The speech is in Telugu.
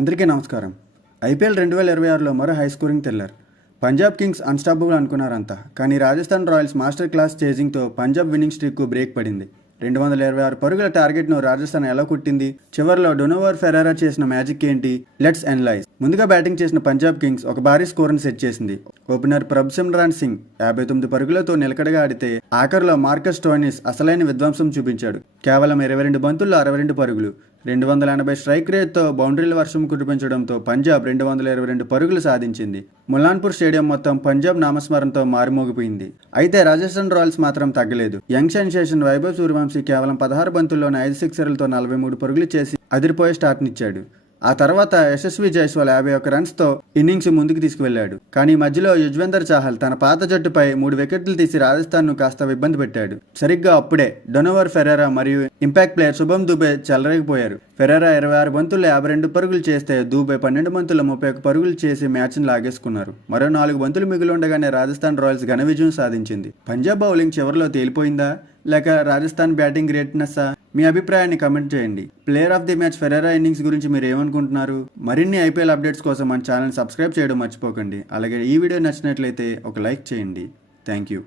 అందరికీ నమస్కారం. ఐపీఎల్ 2026లో మరో high scoring thriller. Punjab Kings unstoppable అనుకున్నారంతా. కానీ రాజస్థాన్ రాయల్స్ మాస్టర్ క్లాస్ చేజింగ్తో పంజాబ్ విన్నింగ్ స్ట్రీక్కు బ్రేక్ పడింది. 226 పరుగుల టార్గెట్ను రాజస్థాన్ ఎలా కొట్టింది? చివరిలో డొనోవర్ ఫెరారా చేసిన మ్యాజిక్ ఏంటి? Let's analyse. ముందుగా బ్యాటింగ్ చేసిన పంజాబ్ కింగ్స్ ఒక భారీ స్కోర్ను సెట్ చేసింది. ఓపెనర్ ప్రభ్సిమ్రాన్ సింగ్ 59 పరుగులతో నిలకడగా ఆడితే ఆఖరులో మార్కస్ స్టోయినిస్ అసలైన విధ్వంసం చూపించాడు. కేవలం 22 బంతుల్లో 62 పరుగులు, 280 స్ట్రైక్ రేట్తో బౌండరీల వర్షం కురిపించడంతో పంజాబ్ 222 పరుగులు సాధించింది. ములాన్పూర్ స్టేడియం మొత్తం పంజాబ్ నామస్మరణతో మారుమోగిపోయింది. అయితే రాజస్థాన్ రాయల్స్ మాత్రం తగ్గలేదు. యంగ్ సెన్సేషన్ వైభవ్ సూర్యవంశీ కేవలం 16 బంతుల్లోనే 5 సిక్సర్లతో 43 పరుగులు చేసి అదిరిపోయే స్టార్ట్నిచ్చాడు. ఆ తర్వాత యశస్వి జైస్వాల్ 51 రన్స్తో ఇన్నింగ్స్ ముందుకు తీసుకువెళ్లాడు. కానీ మధ్యలో యుజ్వేందర్ చాహల్ తన పాత జట్టుపై 3 వికెట్లు తీసి రాజస్థాన్ను కాస్త ఇబ్బంది పెట్టాడు. సరిగ్గా అప్పుడే డొనోవర్ ఫెరారా మరియు ఇంపాక్ట్ ప్లేయర్ శుభం దుబే చెలరేగిపోయారు. ఫెరారా 26 బంతుల్లో 52 పరుగులు చేస్తే దూబే 12 బంతుల్లో 31 పరుగులు చేసి మ్యాచ్ను లాగేసుకున్నారు. మరో 4 బంతులు మిగిలి ఉండగానే రాజస్థాన్ రాయల్స్ ఘన విజయం సాధించింది. పంజాబ్ బౌలింగ్ చివరిలో తేలిపోయిందా లేక రాజస్థాన్ బ్యాటింగ్ గ్రేట్నెస్సా? మీ అభిప్రాయాన్ని కమెంట్ చేయండి. Player of the match Ferrara innings గురించి మీరు ఏమనుకుంటున్నారు? మరిన్ని ఐపీఎల్ అప్డేట్స్ కోసం మన ఛానల్ సబ్స్క్రైబ్ చేయడం మర్చిపోకండి. అలాగే ఈ వీడియో నచ్చినట్లయితే ఒక లైక్ చేయండి. Thank you.